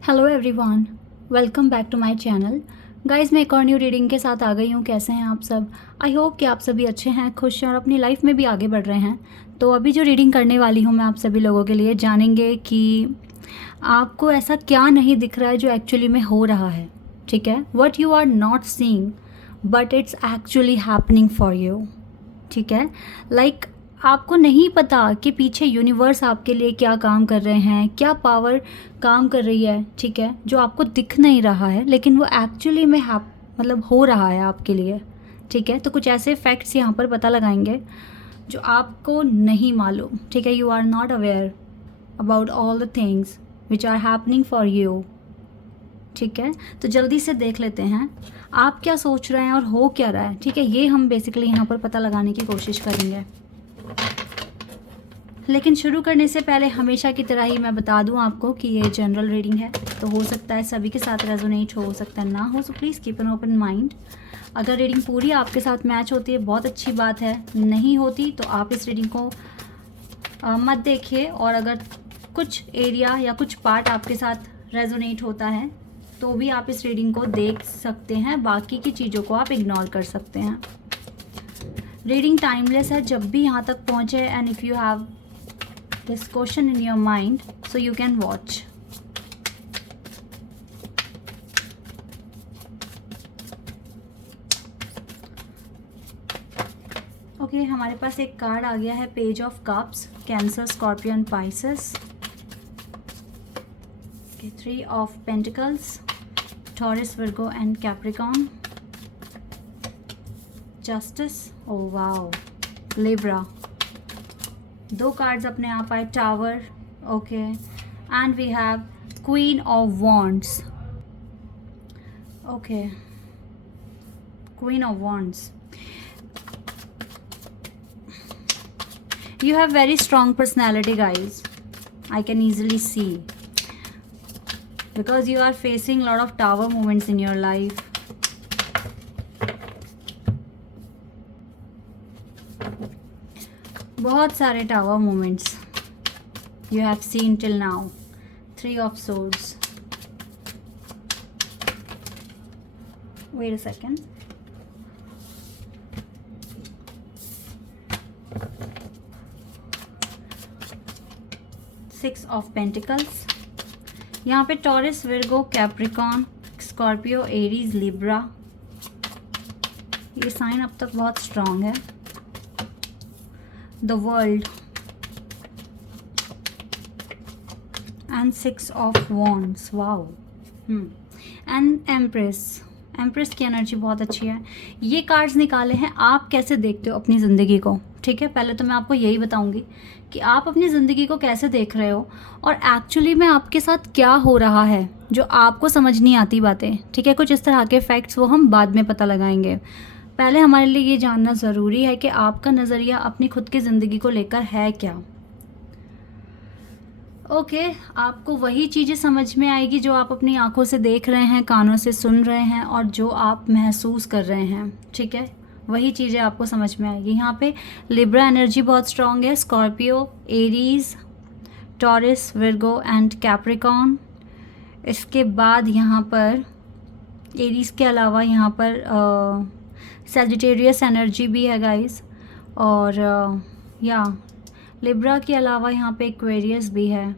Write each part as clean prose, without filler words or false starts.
Hello everyone, welcome back to my channel. Guys, मैं एक और न्यू रीडिंग के साथ आ गई हूँ। कैसे हैं आप सब? आई होप कि आप सभी अच्छे हैं, खुश हैं और अपनी लाइफ में भी आगे बढ़ रहे हैं। तो अभी जो रीडिंग करने वाली हूँ मैं आप सभी लोगों के लिए, जानेंगे कि आपको ऐसा क्या नहीं दिख रहा है जो एक्चुअली में हो रहा है। ठीक है, what you are not seeing but it's actually happening for you. ठीक है, लाइक आपको नहीं पता कि पीछे यूनिवर्स आपके लिए क्या काम कर रहे हैं, क्या पावर काम कर रही है। ठीक है, जो आपको दिख नहीं रहा है लेकिन वो एक्चुअली में मतलब हो रहा है आपके लिए। ठीक है, तो कुछ ऐसे फैक्ट्स यहाँ पर पता लगाएंगे जो आपको नहीं मालूम। ठीक है, you are not aware about all the things which are happening for you. ठीक है, तो जल्दी से देख लेते हैं आप क्या सोच रहे हैं और हो क्या रहा है। ठीक है, ये हम बेसिकली यहाँ पर पता लगाने की कोशिश करेंगे। लेकिन शुरू करने से पहले हमेशा की तरह ही मैं बता दूं आपको कि ये जनरल रीडिंग है, तो हो सकता है सभी के साथ रेजोनेट हो सकता है ना हो, so please keep an open mind. अगर रीडिंग पूरी आपके साथ मैच होती है बहुत अच्छी बात है, नहीं होती तो आप इस रीडिंग को मत देखिए। और अगर कुछ एरिया या कुछ पार्ट आपके साथ रेजोनेट होता है तो भी आप इस रीडिंग को देख सकते हैं, बाकी की चीज़ों को आप इग्नोर कर सकते हैं। रीडिंग टाइमलेस है जब भी यहाँ तक पहुँचे, and if you have this question in your mind so you can watch. Okay, हमारे पास एक कार्ड आ गया है, page of cups, Cancer, Scorpion, Pisces. Okay, 3 of pentacles, Taurus, Virgo and Capricorn, justice, oh wow, Libra. 2 cards अपने आप आए, tower, okay, and we have queen of wands. Okay, queen of wands. You have very strong personality, guys. I can easily see because you are facing a lot of tower moments in your life. बहुत सारे tower moments you have seen till now. 3 of swords. Wait a second. Six of Pentacles. यहाँ पे taurus, Virgo, Capricorn, Scorpio, Aries, Libra. ये sign अब तक बहुत strong है। The world and 6 of wands. wow. and empress की energy बहुत अच्छी है। ये कार्ड्स निकाले हैं आप कैसे देखते हो अपनी ज़िंदगी को। ठीक है, पहले तो मैं आपको यही बताऊंगी कि आप अपनी ज़िंदगी को कैसे देख रहे हो और एक्चुअली में आपके साथ क्या हो रहा है जो आपको समझ नहीं आती बातें। ठीक है, कुछ इस तरह के फैक्ट्स वो हम बाद में पता लगाएंगे। पहले हमारे लिए ये जानना ज़रूरी है कि आपका नज़रिया अपनी खुद की ज़िंदगी को लेकर है क्या। ओके, आपको वही चीज़ें समझ में आएगी जो आप अपनी आंखों से देख रहे हैं, कानों से सुन रहे हैं और जो आप महसूस कर रहे हैं। ठीक है, वही चीज़ें आपको समझ में आएगी। यहाँ पे लिब्रा एनर्जी बहुत स्ट्रांग है, Scorpio, Aries, taurus, Virgo and Capricorn. इसके बाद यहाँ पर एरीज के अलावा यहाँ पर सैजिटेरियस एनर्जी भी है गाइस, और या लिब्रा के अलावा यहाँ पे एक्वेरियस भी है,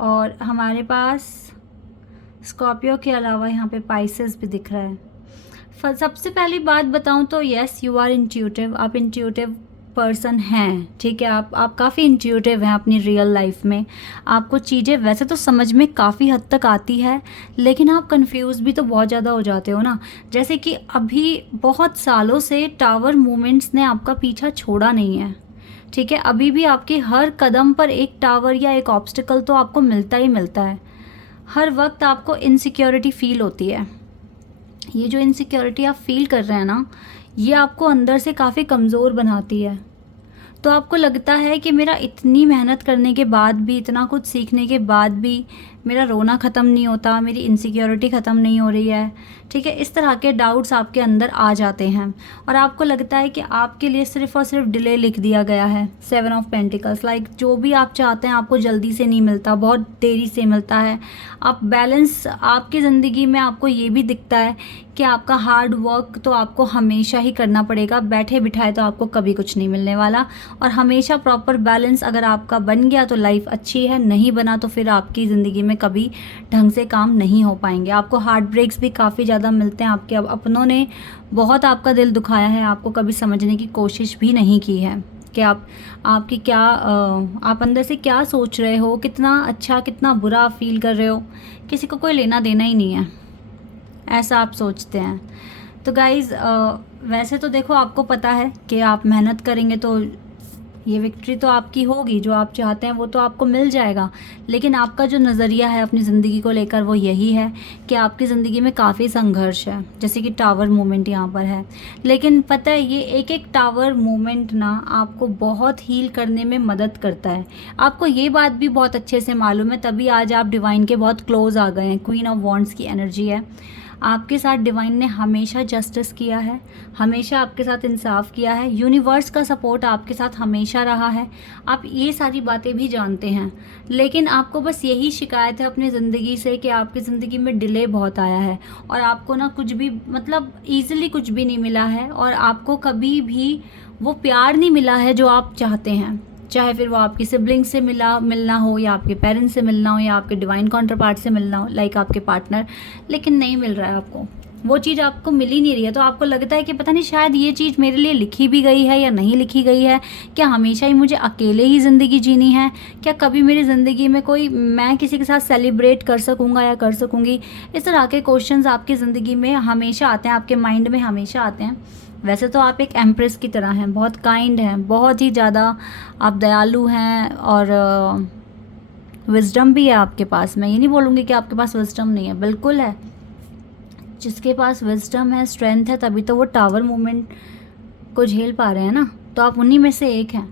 और हमारे पास स्कॉर्पियो के अलावा यहाँ पे पाइसेस भी दिख रहा है। सबसे पहली बात बताऊँ तो यस, यू आर इंट्यूटिव, आप इंट्यूटिव पर्सन हैं। ठीक है, आप काफ़ी इंट्यूटिव हैं अपनी रियल लाइफ में। आपको चीज़ें वैसे तो समझ में काफ़ी हद तक आती है, लेकिन आप कंफ्यूज भी तो बहुत ज़्यादा हो जाते हो ना। जैसे कि अभी बहुत सालों से टावर मूवमेंट्स ने आपका पीछा छोड़ा नहीं है। ठीक है, अभी भी आपके हर कदम पर एक टावर या एक ऑब्स्टिकल तो आपको मिलता ही मिलता है। हर वक्त आपको इनसिक्योरिटी फील होती है। ये जो इनसिक्योरिटी आप फील कर रहे हैं ना, ये आपको अंदर से काफ़ी कमज़ोर बनाती है। तो आपको लगता है कि मेरा इतनी मेहनत करने के बाद भी, इतना कुछ सीखने के बाद भी मेरा रोना ख़त्म नहीं होता, मेरी इनसिक्योरिटी ख़त्म नहीं हो रही है, ठीक है। इस तरह के डाउट्स आपके अंदर आ जाते हैं और आपको लगता है कि आपके लिए सिर्फ़ और सिर्फ डिले लिख दिया गया है। 7 ऑफ पेंटिकल्स, लाइक जो भी आप चाहते हैं आपको जल्दी से नहीं मिलता, बहुत देरी से मिलता है। आप बैलेंस आपकी ज़िंदगी में आपको ये भी दिखता है कि आपका हार्ड वर्क तो आपको हमेशा ही करना पड़ेगा, बैठे बिठाए तो आपको कभी कुछ नहीं मिलने वाला। और हमेशा प्रॉपर बैलेंस अगर आपका बन गया तो लाइफ अच्छी है, नहीं बना तो फिर आपकी ज़िंदगी में कभी ढंग से काम नहीं हो पाएंगे। आपको हार्ट ब्रेक्स भी काफ़ी ज़्यादा मिलते हैं, आपके अपनों ने बहुत आपका दिल दुखाया है, आपको कभी समझने की कोशिश भी नहीं की है कि आपकी क्या आप अंदर से क्या सोच रहे हो, कितना अच्छा कितना बुरा फील कर रहे हो, किसी को कोई लेना देना ही नहीं है, ऐसा आप सोचते हैं। तो गाइज़ वैसे तो देखो आपको पता है कि आप मेहनत करेंगे तो ये विक्ट्री तो आपकी होगी, जो आप चाहते हैं वो तो आपको मिल जाएगा। लेकिन आपका जो नज़रिया है अपनी ज़िंदगी को लेकर वो यही है कि आपकी ज़िंदगी में काफ़ी संघर्ष है, जैसे कि टावर मूवमेंट यहाँ पर है। लेकिन पता है ये एक एक टावर मूवमेंट ना आपको बहुत हील करने में मदद करता है। आपको ये बात भी बहुत अच्छे से मालूम है, तभी आज आप डिवाइन के बहुत क्लोज आ गए हैं। क्वीन ऑफ वॉन्ड्स की एनर्जी है आपके साथ। डिवाइन ने हमेशा जस्टिस किया है, हमेशा आपके साथ इंसाफ किया है, यूनिवर्स का सपोर्ट आपके साथ हमेशा रहा है। आप ये सारी बातें भी जानते हैं, लेकिन आपको बस यही शिकायत है अपनी ज़िंदगी से कि आपकी ज़िंदगी में डिले बहुत आया है और आपको ना कुछ भी मतलब ईजिली कुछ भी नहीं मिला है और आपको कभी भी वो प्यार नहीं मिला है जो आप चाहते हैं, चाहे फिर वो आपकी सिबलिंग से मिलना हो या आपके पेरेंट्स से मिलना हो या आपके डिवाइन काउंटर पार्ट से मिलना हो, लाइक आपके पार्टनर, लेकिन नहीं मिल रहा है आपको, वो चीज़ आपको मिल ही नहीं रही है। तो आपको लगता है कि पता नहीं शायद ये चीज़ मेरे लिए लिखी भी गई है या नहीं लिखी गई है, क्या हमेशा ही मुझे अकेले ही ज़िंदगी जीनी है, क्या कभी मेरी ज़िंदगी में कोई मैं किसी के साथ सेलिब्रेट कर सकूँगा या कर सकूँगी। इस तरह के क्वेश्चंस आपकी ज़िंदगी में हमेशा आते हैं, आपके माइंड में हमेशा आते हैं। वैसे तो आप एक एम्प्रेस की तरह हैं, बहुत काइंड हैं, बहुत ही ज़्यादा आप दयालु हैं और विजडम भी है आपके पास। मैं ये नहीं बोलूँगी कि आपके पास विजडम नहीं है, बिल्कुल है। जिसके पास विजडम है, स्ट्रेंथ है, तभी तो वो टावर मूवमेंट को झेल पा रहे हैं ना, तो आप उन्हीं में से एक हैं।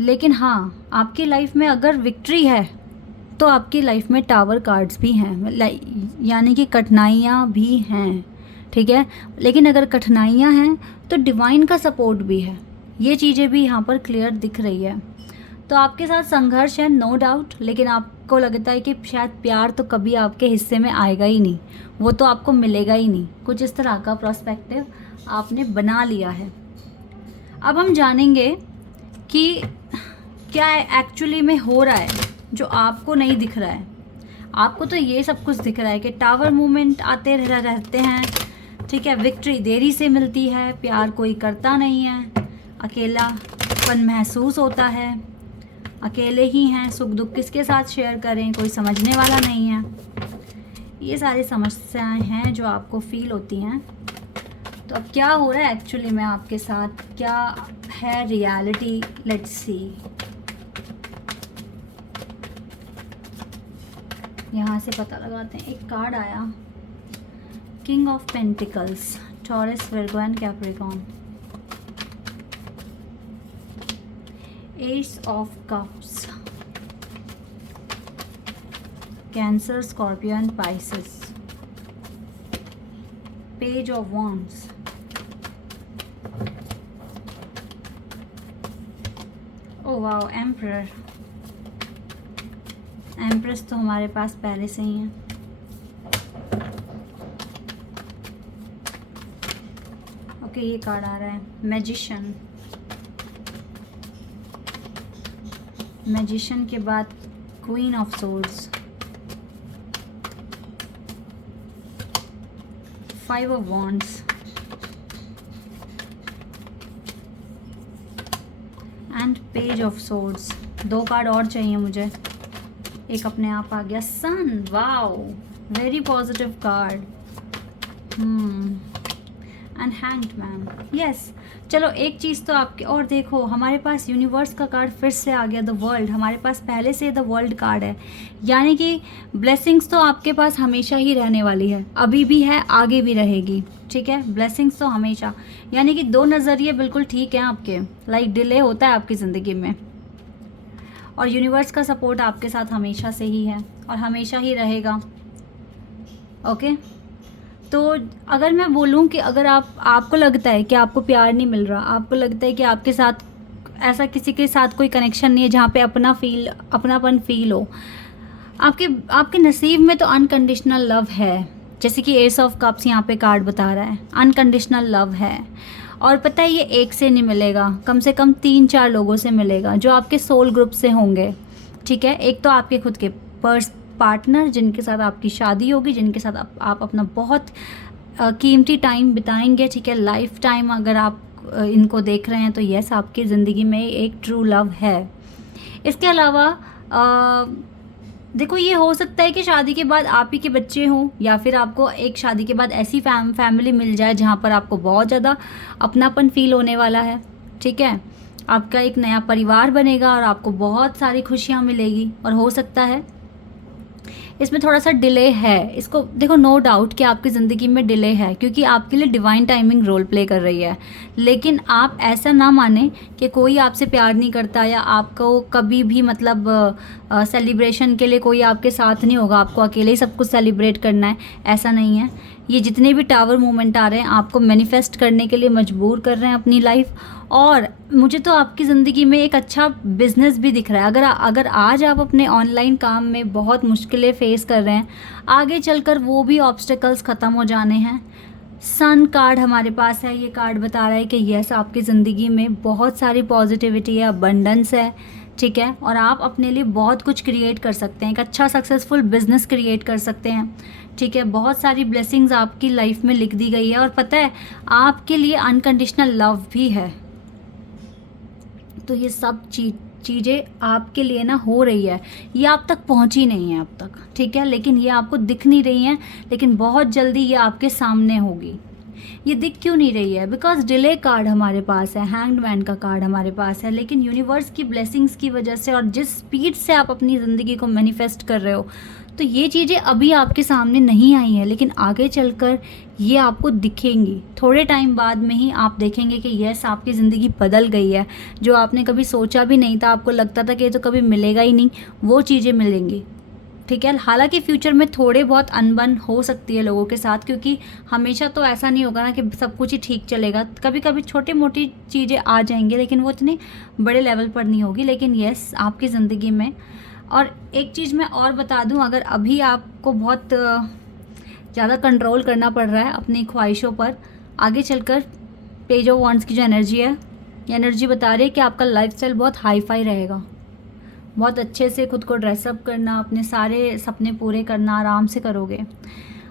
लेकिन हाँ, आपकी लाइफ में अगर विक्ट्री है तो आपकी लाइफ में टावर कार्ड्स भी हैं, यानी कि कठिनाइयाँ भी हैं, ठीक है। लेकिन अगर कठिनाइयाँ हैं तो डिवाइन का सपोर्ट भी है, ये चीज़ें भी यहाँ पर क्लियर दिख रही है। तो आपके साथ संघर्ष है, नो डाउट, लेकिन आपको लगता है कि शायद प्यार तो कभी आपके हिस्से में आएगा ही नहीं, वो तो आपको मिलेगा ही नहीं, कुछ इस तरह का पर्सपेक्टिव आपने बना लिया है। अब हम जानेंगे कि क्या एक्चुअली में हो रहा है जो आपको नहीं दिख रहा है। आपको तो ये सब कुछ दिख रहा है कि टावर मूवमेंट आते रहते हैं, ठीक है, विक्ट्री देरी से मिलती है, प्यार कोई करता नहीं है, अकेलापन महसूस होता है, अकेले ही हैं, सुख दुख किसके साथ शेयर करें, कोई समझने वाला नहीं है। ये सारी समस्याएं हैं जो आपको फील होती हैं। तो अब क्या हो रहा है एक्चुअली में आपके साथ, क्या है रियलिटी, लेट्स सी। यहाँ से पता लगाते हैं। एक कार्ड आया, king of pentacles, taurus, Virgo and Capricorn, S of cups, cancer, Scorpio and Pisces, page of wands, oh wow, emperor. Empress तो हमारे पास पहले से ही है। ओके, ये कार्ड आ रहा है, मैजिशियन। मैजिशियन के बाद queen of swords, 5 of wands and page of swords. 2 card और चाहिए मुझे, एक अपने आप आ गया, sun. Wow, very positive card. And hanged man, yes. चलो एक चीज़ तो आपके और देखो, हमारे पास यूनिवर्स का कार्ड फिर से आ गया, द वर्ल्ड। हमारे पास पहले से द वर्ल्ड कार्ड है, यानी कि ब्लेसिंग्स तो आपके पास हमेशा ही रहने वाली है, अभी भी है, आगे भी रहेगी, ठीक है। ब्लेसिंग्स तो हमेशा, यानी कि 2 नज़रिए बिल्कुल ठीक हैं आपके। लाइक डिले होता है आपकी ज़िंदगी में, और यूनिवर्स का सपोर्ट आपके साथ हमेशा से ही है और हमेशा ही रहेगा। ओके, तो अगर मैं बोलूँ कि अगर आपको लगता है कि आपको प्यार नहीं मिल रहा, आपको लगता है कि आपके साथ ऐसा किसी के साथ कोई कनेक्शन नहीं है जहाँ पे अपनापन फील हो, आपके नसीब में तो अनकंडीशनल लव है। जैसे कि एस ऑफ कप्स यहाँ पे कार्ड बता रहा है, अनकंडीशनल लव है। और पता है ये एक से नहीं मिलेगा, कम से कम 3-4 लोगों से मिलेगा जो आपके सोल ग्रुप से होंगे, ठीक है। एक तो आपके खुद के पार्टनर जिनके साथ आपकी शादी होगी, जिनके साथ आप अपना बहुत कीमती टाइम बिताएंगे, ठीक है, लाइफ टाइम। अगर आप इनको देख रहे हैं तो यस, आपकी ज़िंदगी में एक ट्रू लव है। इसके अलावा देखो, ये हो सकता है कि शादी के बाद आप ही के बच्चे हों, या फिर आपको एक शादी के बाद ऐसी फैमिली मिल जाए जहाँ पर आपको बहुत ज़्यादा अपनापन फील होने वाला है, ठीक है। आपका एक नया परिवार बनेगा और आपको बहुत सारी खुशियाँ मिलेगी। और हो सकता है इसमें थोड़ा सा डिले है, इसको देखो, नो डाउट कि आपकी ज़िंदगी में डिले है, क्योंकि आपके लिए डिवाइन टाइमिंग रोल प्ले कर रही है। लेकिन आप ऐसा ना माने कि कोई आपसे प्यार नहीं करता, या आपको कभी भी मतलब सेलिब्रेशन के लिए कोई आपके साथ नहीं होगा, आपको अकेले ही सब कुछ सेलिब्रेट करना है, ऐसा नहीं है। ये जितने भी टावर मूवमेंट आ रहे हैं आपको मैनिफेस्ट करने के लिए मजबूर कर रहे हैं अपनी लाइफ। और मुझे तो आपकी ज़िंदगी में एक अच्छा बिजनेस भी दिख रहा है। अगर आज आप अपने ऑनलाइन काम में बहुत मुश्किलें फेस कर रहे हैं, आगे चलकर वो भी ऑब्स्टेकल्स ख़त्म हो जाने हैं। सन कार्ड हमारे पास है, ये कार्ड बता रहा है कि यस, आपकी ज़िंदगी में बहुत सारी पॉजिटिविटी है, अबंडेंस है, ठीक है। और आप अपने लिए बहुत कुछ क्रिएट कर सकते हैं, एक अच्छा सक्सेसफुल बिजनेस क्रिएट कर सकते हैं, ठीक है। बहुत सारी ब्लेसिंग्स आपकी लाइफ में लिख दी गई है। और पता है, आपके लिए अनकंडीशनल लव भी है। तो ये सब चीज़ें आपके लिए ना हो रही है, ये आप तक पहुंची नहीं है अब तक, ठीक है। लेकिन ये आपको दिख नहीं रही हैं, लेकिन बहुत जल्दी ये आपके सामने होगी। ये दिख क्यों नहीं रही है? बिकॉज डिले कार्ड हमारे पास है, हैंग्ड मैन का कार्ड हमारे पास है। लेकिन यूनिवर्स की ब्लेसिंग्स की वजह से और जिस स्पीड से आप अपनी ज़िंदगी को मैनिफेस्ट कर रहे हो, तो ये चीज़ें अभी आपके सामने नहीं आई हैं, लेकिन आगे चलकर ये आपको दिखेंगी। थोड़े टाइम बाद में ही आप देखेंगे कि यस, आपकी ज़िंदगी बदल गई है। जो आपने कभी सोचा भी नहीं था, आपको लगता था कि ये तो कभी मिलेगा ही नहीं, वो चीज़ें मिलेंगी, ठीक है। हालांकि फ्यूचर में थोड़े बहुत अनबन हो सकती है लोगों के साथ, क्योंकि हमेशा तो ऐसा नहीं होगा ना कि सब कुछ ही ठीक चलेगा। कभी कभी छोटी मोटी चीज़ें आ जाएंगी, लेकिन वो इतने बड़े लेवल पर नहीं होगी। लेकिन यस, आपकी ज़िंदगी में। और एक चीज़ मैं और बता दूं, अगर अभी आपको बहुत ज़्यादा कंट्रोल करना पड़ रहा है अपनी ख्वाहिशों पर, आगे चलकर पेज ऑफ वॉन्ड्स की जो एनर्जी है, ये एनर्जी बता रही है कि आपका लाइफस्टाइल बहुत हाई फाई रहेगा। बहुत अच्छे से खुद को ड्रेसअप करना, अपने सारे सपने पूरे करना आराम से करोगे।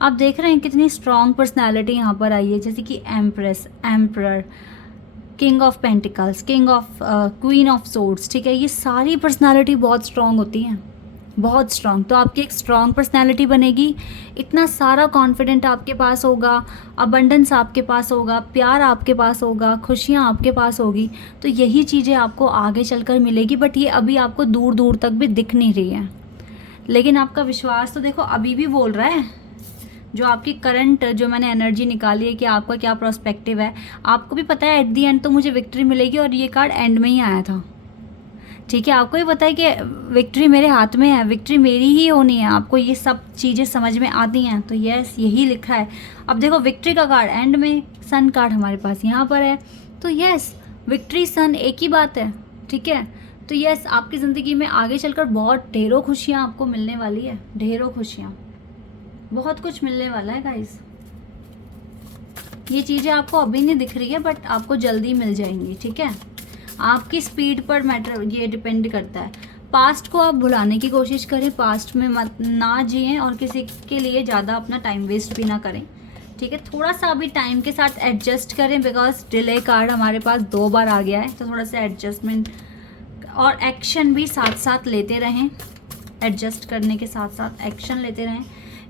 आप देख रहे हैं कितनी स्ट्रॉन्ग पर्सनैलिटी यहाँ पर आई है, जैसे कि empress, emperor, king of pentacles, king of queen of swords, ठीक है। ये सारी पर्सनालिटी बहुत स्ट्रॉन्ग होती हैं, बहुत स्ट्रॉन्ग। तो आपकी एक स्ट्रॉन्ग पर्सनालिटी बनेगी, इतना सारा कॉन्फिडेंट आपके पास होगा, अबंडेंस आपके पास होगा, प्यार आपके पास होगा, खुशियाँ आपके पास होगी। तो यही चीज़ें आपको आगे चलकर मिलेगी, बट ये अभी आपको दूर दूर तक भी दिख नहीं रही है। लेकिन आपका विश्वास तो देखो अभी भी बोल रहा है। जो आपकी करंट, जो मैंने एनर्जी निकाली है कि आपका क्या प्रोस्पेक्टिव है, आपको भी पता है एट दी एंड तो मुझे विक्ट्री मिलेगी। और ये कार्ड एंड में ही आया था, ठीक है। आपको भी पता है कि विक्ट्री मेरे हाथ में है, विक्ट्री मेरी ही होनी है। आपको ये सब चीज़ें समझ में आती हैं, तो यस, यही लिखा है। अब देखो, विक्ट्री का कार्ड एंड में, सन कार्ड हमारे पास यहाँ पर है। तो यस, विक्ट्री सन एक ही बात है, ठीक है। तो यस, आपकी ज़िंदगी में आगे चलकर बहुत ढेरों खुशियाँ आपको मिलने वाली है, ढेरों खुशियाँ, बहुत कुछ मिलने वाला है गाइस। ये चीज़ें आपको अभी नहीं दिख रही है, बट आपको जल्दी मिल जाएंगी, ठीक है। आपकी स्पीड पर मैटर ये डिपेंड करता है। पास्ट को आप भुलाने की कोशिश करें, पास्ट में मत ना जिएं और किसी के लिए ज़्यादा अपना टाइम वेस्ट भी ना करें, ठीक है। थोड़ा सा अभी टाइम के साथ एडजस्ट करें, बिकॉज डिले कार्ड हमारे पास 2 बार आ गया है। तो थोड़ा सा एडजस्टमेंट और एक्शन भी साथ साथ लेते रहें, एडजस्ट करने के साथ साथ एक्शन लेते रहें।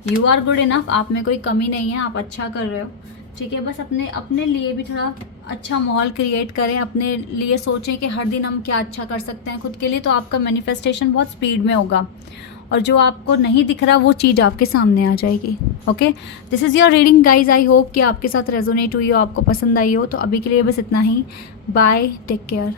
यू आर गुड इनफ, आप में कोई कमी नहीं है, आप अच्छा कर रहे हो, ठीक है। बस अपने अपने लिए भी थोड़ा अच्छा माहौल क्रिएट करें, अपने लिए सोचें कि हर दिन हम क्या अच्छा कर सकते हैं खुद के लिए, तो आपका मैनिफेस्टेशन बहुत स्पीड में होगा और जो आपको नहीं दिख रहा वो चीज़ आपके सामने आ जाएगी। Okay, this is your reading guys. I hope कि आपके साथ रेजोनेट हुई हो, आपको पसंद आई हो। तो अभी के लिए बस इतना ही। Bye, take care.